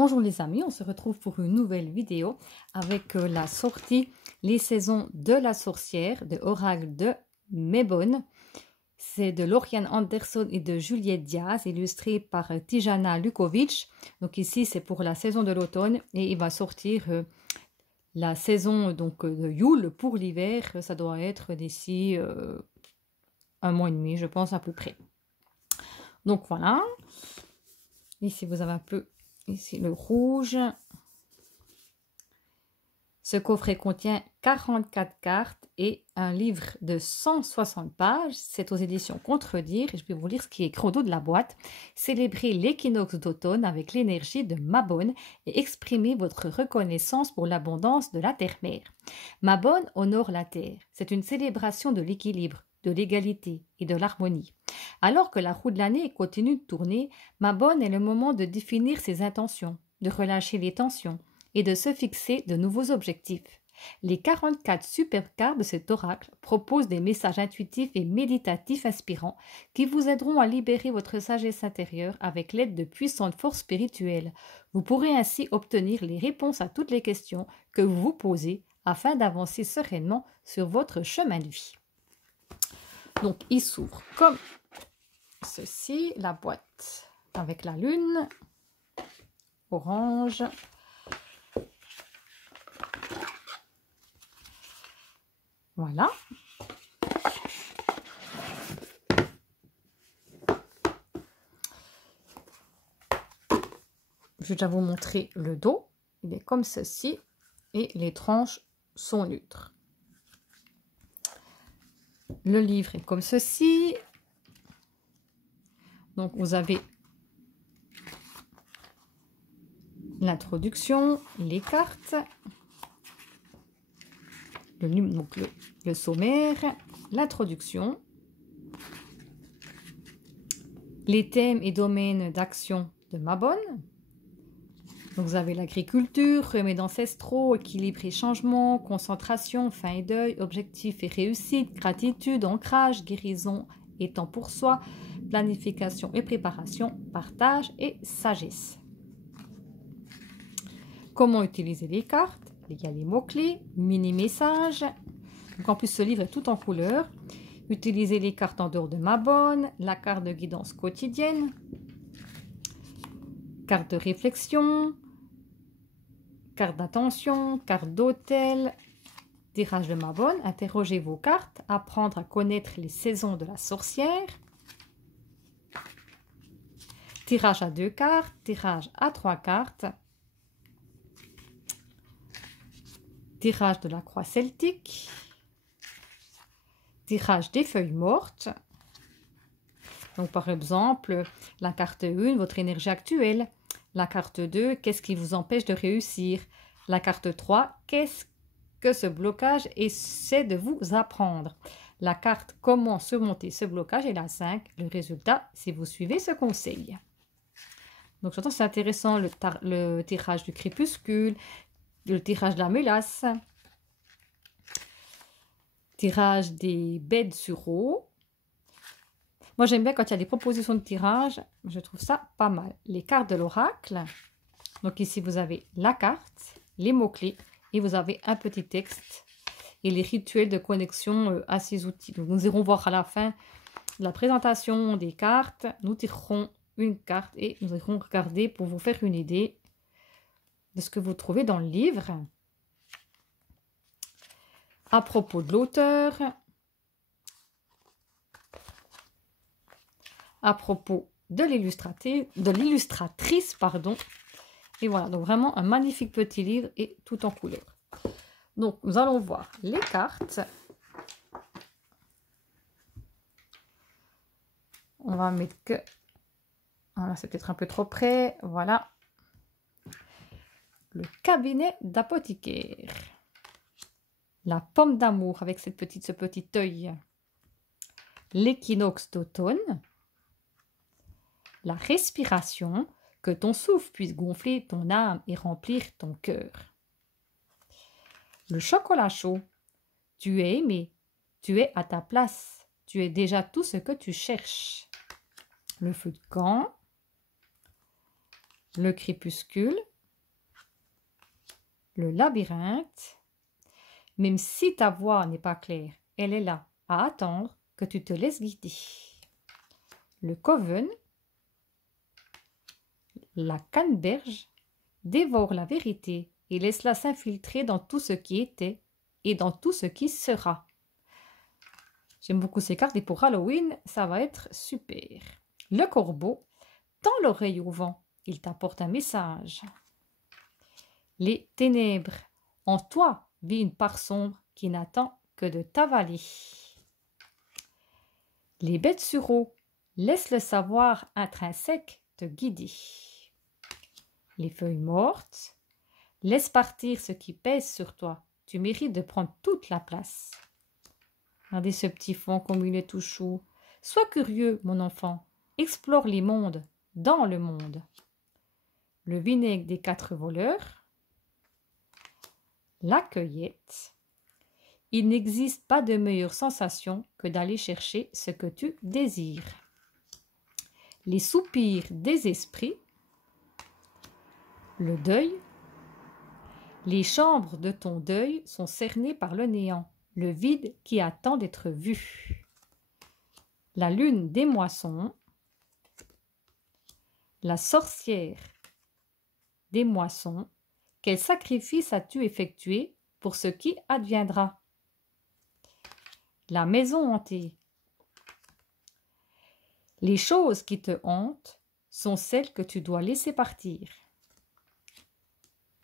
Bonjour les amis, on se retrouve pour une nouvelle vidéo avec la sortie Les saisons de la sorcière de Oracle de Mabon. C'est de Lauriane Anderson et de Juliette Diaz, illustré par Tijana Lukovic. Donc ici c'est pour la saison de l'automne et il va sortir la saison de Yule pour l'hiver. Ça doit être d'ici un mois et demi, je pense à peu près. Donc voilà, ici vous avez un peu... Ici le rouge. Ce coffret contient 44 cartes et un livre de 160 pages. C'est aux éditions Contredire. Et je vais vous lire ce qui est écrit au dos de la boîte. Célébrez l'équinoxe d'automne avec l'énergie de Mabon et exprimez votre reconnaissance pour l'abondance de la terre-mère. Mabon honore la terre. C'est une célébration de l'équilibre, de l'égalité et de l'harmonie. Alors que la roue de l'année continue de tourner, Mabon est le moment de définir ses intentions, de relâcher les tensions et de se fixer de nouveaux objectifs. Les 44 superbes cartes de cet oracle proposent des messages intuitifs et méditatifs inspirants qui vous aideront à libérer votre sagesse intérieure avec l'aide de puissantes forces spirituelles. Vous pourrez ainsi obtenir les réponses à toutes les questions que vous vous posez afin d'avancer sereinement sur votre chemin de vie. Donc, il s'ouvre comme ceci, la boîte avec la lune, orange. Voilà. Je vais déjà vous montrer le dos. Il est comme ceci et les tranches sont neutres. Le livre est comme ceci. Donc, vous avez l'introduction, les cartes, le sommaire, l'introduction, les thèmes et domaines d'action de Mabon. Donc, vous avez l'agriculture, remèdes ancestraux, équilibre et changement, concentration, fin et deuil, objectif et réussite, gratitude, ancrage, guérison et temps pour soi, planification et préparation, partage et sagesse. Comment utiliser les cartes? Il y a les mots-clés, mini-messages. Donc en plus, ce livre est tout en couleur. Utiliser les cartes en dehors de Mabon, la carte de guidance quotidienne, carte de réflexion, carte d'attention, carte d'hôtel, tirage de Mabon, interrogez vos cartes, apprendre à connaître les saisons de la sorcière, tirage à 2 cartes, tirage à 3 cartes, tirage de la croix celtique, tirage des feuilles mortes. Donc par exemple, la carte 1, votre énergie actuelle. La carte 2, qu'est-ce qui vous empêche de réussir? La carte 3, qu'est-ce que ce blocage essaie de vous apprendre? La carte comment surmonter ce blocage et la 5, le résultat si vous suivez ce conseil. Donc j'entends c'est intéressant le tirage du crépuscule, le tirage de la mélasse, tirage des bêtes sur eau. Moi j'aime bien quand il y a des propositions de tirage, je trouve ça pas mal. Les cartes de l'oracle, donc ici vous avez la carte, les mots-clés et vous avez un petit texte et les rituels de connexion à ces outils. Donc nous irons voir à la fin de la présentation des cartes, nous tirerons une carte et nous irons regarder pour vous faire une idée de ce que vous trouvez dans le livre. À propos de l'auteur, à propos de l'illustratrice, pardon. Et voilà, donc vraiment un magnifique petit livre et tout en couleur. Donc nous allons voir les cartes. On va mettre que... Voilà, c'est peut-être un peu trop près. Voilà. Le cabinet d'apothicaire. La pomme d'amour avec ce petit œil. L'équinoxe d'automne. La respiration. Que ton souffle puisse gonfler ton âme et remplir ton cœur. Le chocolat chaud. Tu es aimé. Tu es à ta place. Tu es déjà tout ce que tu cherches. Le feu de camp. Le crépuscule. Le labyrinthe. Même si ta voix n'est pas claire, elle est là à attendre que tu te laisses guider. Le coven. La canneberge. Dévore la vérité et laisse-la s'infiltrer dans tout ce qui était et dans tout ce qui sera. J'aime beaucoup ces cartes et pour Halloween, ça va être super. Le corbeau. Tends l'oreille au vent, il t'apporte un message. Les ténèbres. En toi vit une part sombre qui n'attend que de t'avaler. Les bêtes sur eau. Laisse le savoir intrinsèque te guider. Les feuilles mortes. Laisse partir ce qui pèse sur toi. Tu mérites de prendre toute la place. Regardez ce petit fond comme il est tout chou. Sois curieux, mon enfant. Explore les mondes dans le monde. Le vinaigre des 4 voleurs. La cueillette. Il n'existe pas de meilleure sensation que d'aller chercher ce que tu désires. Les soupirs des esprits. Le deuil. Les chambres de ton deuil sont cernées par le néant, le vide qui attend d'être vu. La lune des moissons. La sorcière des moissons. Quel sacrifice as-tu effectué pour ce qui adviendra? La maison hantée. Les choses qui te hantent sont celles que tu dois laisser partir.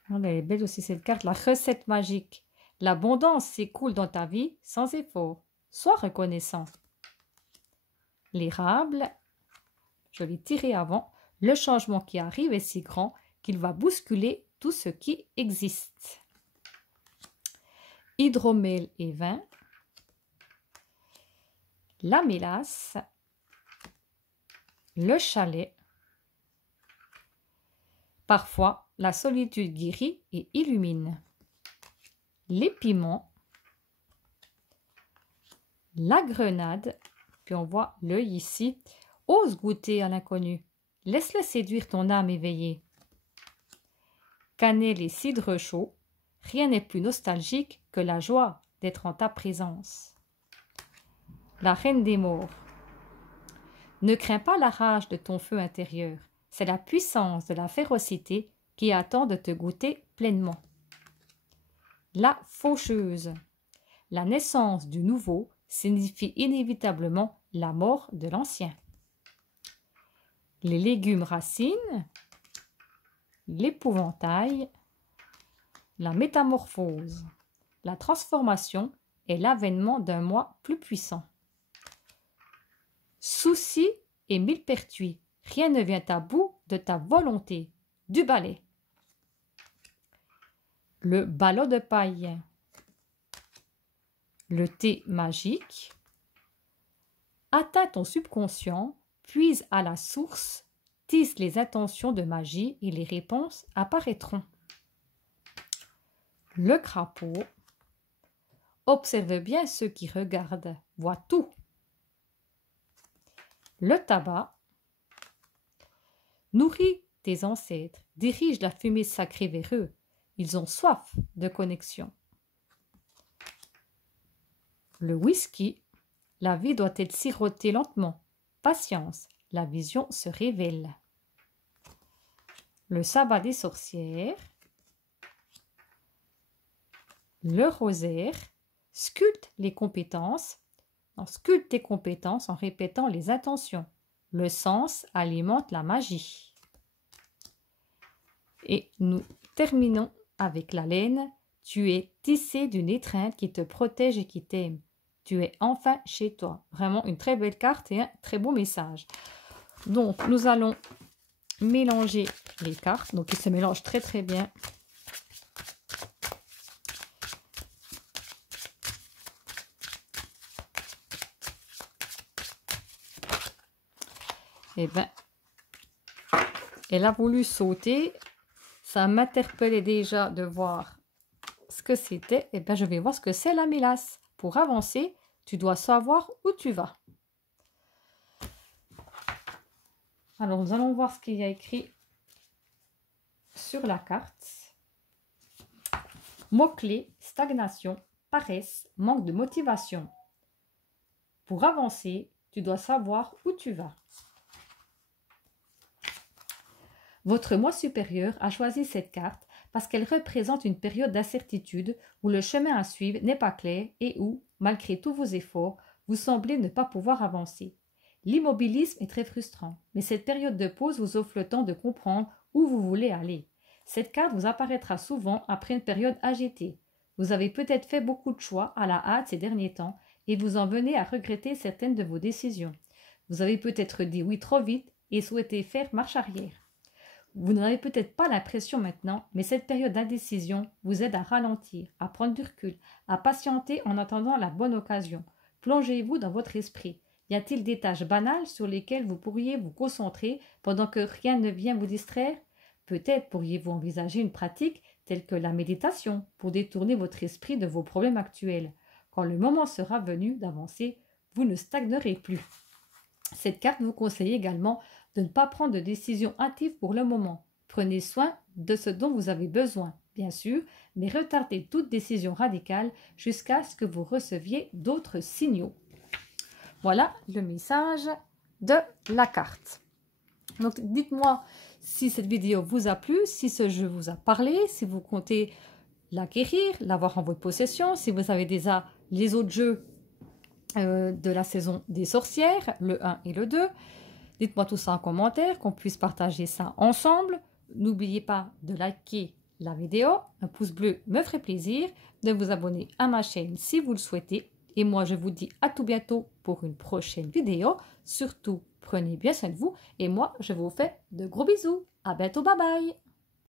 Elle est belle aussi cette carte. La recette magique. L'abondance s'écoule dans ta vie sans effort. Sois reconnaissant. L'érable. Je l'ai tiré avant. Le changement qui arrive est si grand qu'il va bousculer tout ce qui existe. Hydromel et vin. La mélasse. Le chalet. Parfois, la solitude guérit et illumine. Les piments. La grenade. Puis on voit l'œil ici. Ose goûter à l'inconnu. Laisse-le séduire ton âme éveillée. Cannelle et cidre chaud. Rien n'est plus nostalgique que la joie d'être en ta présence. La reine des morts. Ne crains pas la rage de ton feu intérieur. C'est la puissance de la férocité qui attend de te goûter pleinement. La faucheuse. La naissance du nouveau signifie inévitablement la mort de l'ancien. Les légumes racines. L'épouvantail. La métamorphose. La transformation est l'avènement d'un moi plus puissant. Souci et millepertuis. Rien ne vient à bout de ta volonté. Du balai. Le ballot de paille. Le thé magique. Atteins ton subconscient, puise à la source, tisse les intentions de magie et les réponses apparaîtront. Le crapaud. Observe bien ceux qui regardent, vois tout. Le tabac. Nourris tes ancêtres, dirige la fumée sacrée vers eux. Ils ont soif de connexion. Le whisky. La vie doit être sirotée lentement. Patience, la vision se révèle. Le sabbat des sorcières. Le rosaire. Sculpte les compétences. Sculpte tes compétences en répétant les intentions. Le sens alimente la magie. Et nous terminons avec la laine. Tu es tissé d'une étreinte qui te protège et qui t'aime. Tu es enfin chez toi. Vraiment une très belle carte et un très beau message. Donc, nous allons mélanger les cartes. Donc, ils se mélangent très très bien. Eh bien, elle a voulu sauter. Ça m'interpellait déjà de voir ce que c'était. Eh bien, je vais voir ce que c'est la mélasse. Pour avancer, tu dois savoir où tu vas. Alors, nous allons voir ce qu'il y a écrit sur la carte. Mots-clés, stagnation, paresse, manque de motivation. Pour avancer, tu dois savoir où tu vas. Votre moi supérieur a choisi cette carte parce qu'elle représente une période d'incertitude où le chemin à suivre n'est pas clair et où, malgré tous vos efforts, vous semblez ne pas pouvoir avancer. L'immobilisme est très frustrant, mais cette période de pause vous offre le temps de comprendre où vous voulez aller. Cette carte vous apparaîtra souvent après une période agitée. Vous avez peut-être fait beaucoup de choix à la hâte ces derniers temps et vous en venez à regretter certaines de vos décisions. Vous avez peut-être dit oui trop vite et souhaité faire marche arrière. Vous n'en avez peut-être pas l'impression maintenant, mais cette période d'indécision vous aide à ralentir, à prendre du recul, à patienter en attendant la bonne occasion. Plongez-vous dans votre esprit. Y a-t-il des tâches banales sur lesquelles vous pourriez vous concentrer pendant que rien ne vient vous distraire? Peut-être pourriez-vous envisager une pratique telle que la méditation pour détourner votre esprit de vos problèmes actuels. Quand le moment sera venu d'avancer, vous ne stagnerez plus. Cette carte vous conseille également de ne pas prendre de décision hâtive pour le moment. Prenez soin de ce dont vous avez besoin, bien sûr, mais retardez toute décision radicale jusqu'à ce que vous receviez d'autres signaux. Voilà le message de la carte. Donc dites-moi si cette vidéo vous a plu, si ce jeu vous a parlé, si vous comptez l'acquérir, l'avoir en votre possession, si vous avez déjà les autres jeux de la saison des sorcières, le 1 et le 2. Dites-moi tout ça en commentaire, qu'on puisse partager ça ensemble. N'oubliez pas de liker la vidéo, un pouce bleu me ferait plaisir, de vous abonner à ma chaîne si vous le souhaitez. Et moi, je vous dis à tout bientôt pour une prochaine vidéo. Surtout, prenez bien soin de vous et moi, je vous fais de gros bisous. À bientôt, bye bye.